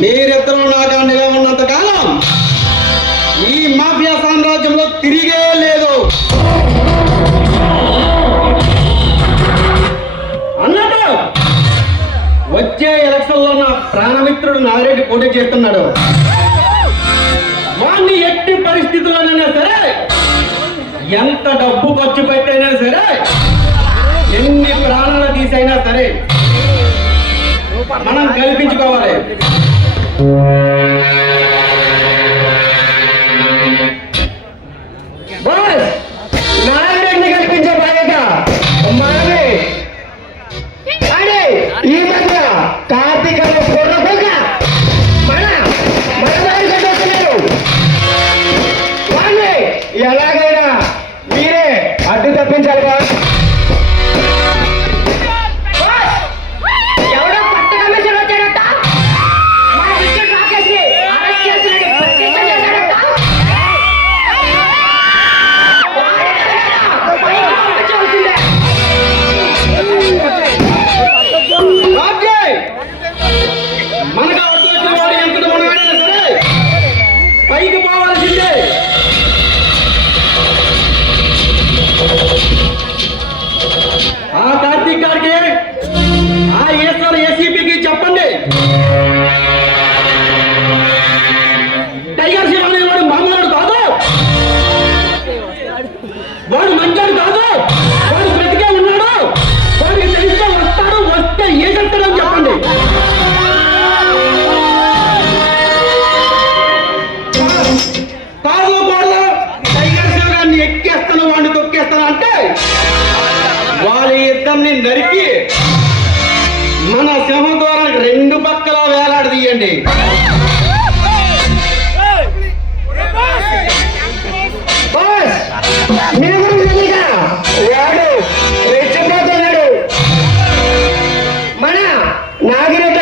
మీరిద్దరూ నాకు అండగా ఉన్నంత కాలం ఈ మాఫియా సామ్రాజ్యంలో తిరిగే లేదు. అన్నట్టు వచ్చే ఎలక్షన్లో నా ప్రాణమిత్రుడు నారెడ్డి పోటీ చేస్తున్నాడు. వాణ్ణి ఎట్టి పరిస్థితుల్లోనైనా సరే, ఎంత డబ్బు ఖర్చు పెట్టైనా సరే, ఎన్ని ప్రాణాలు తీసైనా సరే మనం కల్పించుకోవాలి. నారాయణని కల్పించే బాధ్యత మాది. కానీ ఈ మధ్య కార్తీకలో పూర్ణంగా మన వాణ్ణి ఎలాగైనా మీరే అడ్డు తప్పించాలి. మనకు అడ్డు వచ్చిన వాడు ఎంత మనమైనా సరే పైకి పోవాల్సిందే. ఆ కార్తీక్ గారికి, ఆ ఏసార్ ఏసీపీకి చెప్పండి, టైగర్ శివ అనేవాడు మామూలు కాదు, వాడు మంచోడు కాదు, వాడు బ్రతికే ఉన్నాడు, వాడికి తెలిస్తే వస్తాడు, వస్తే ఏ చెప్తాడని చెప్పండి. కాదు కాదు టైగర్ శివ గారిని ఎక్కేస్తాను, వాడిని తొక్కేస్తాను అంటే వాళ్ళ ఇద్దరిని నరికి మన సింహద్వారానికి రెండు పక్కల వేలాడదీయండి. వాడు రెచ్చిపోతున్నాడు. మన నాగిరెడ్డి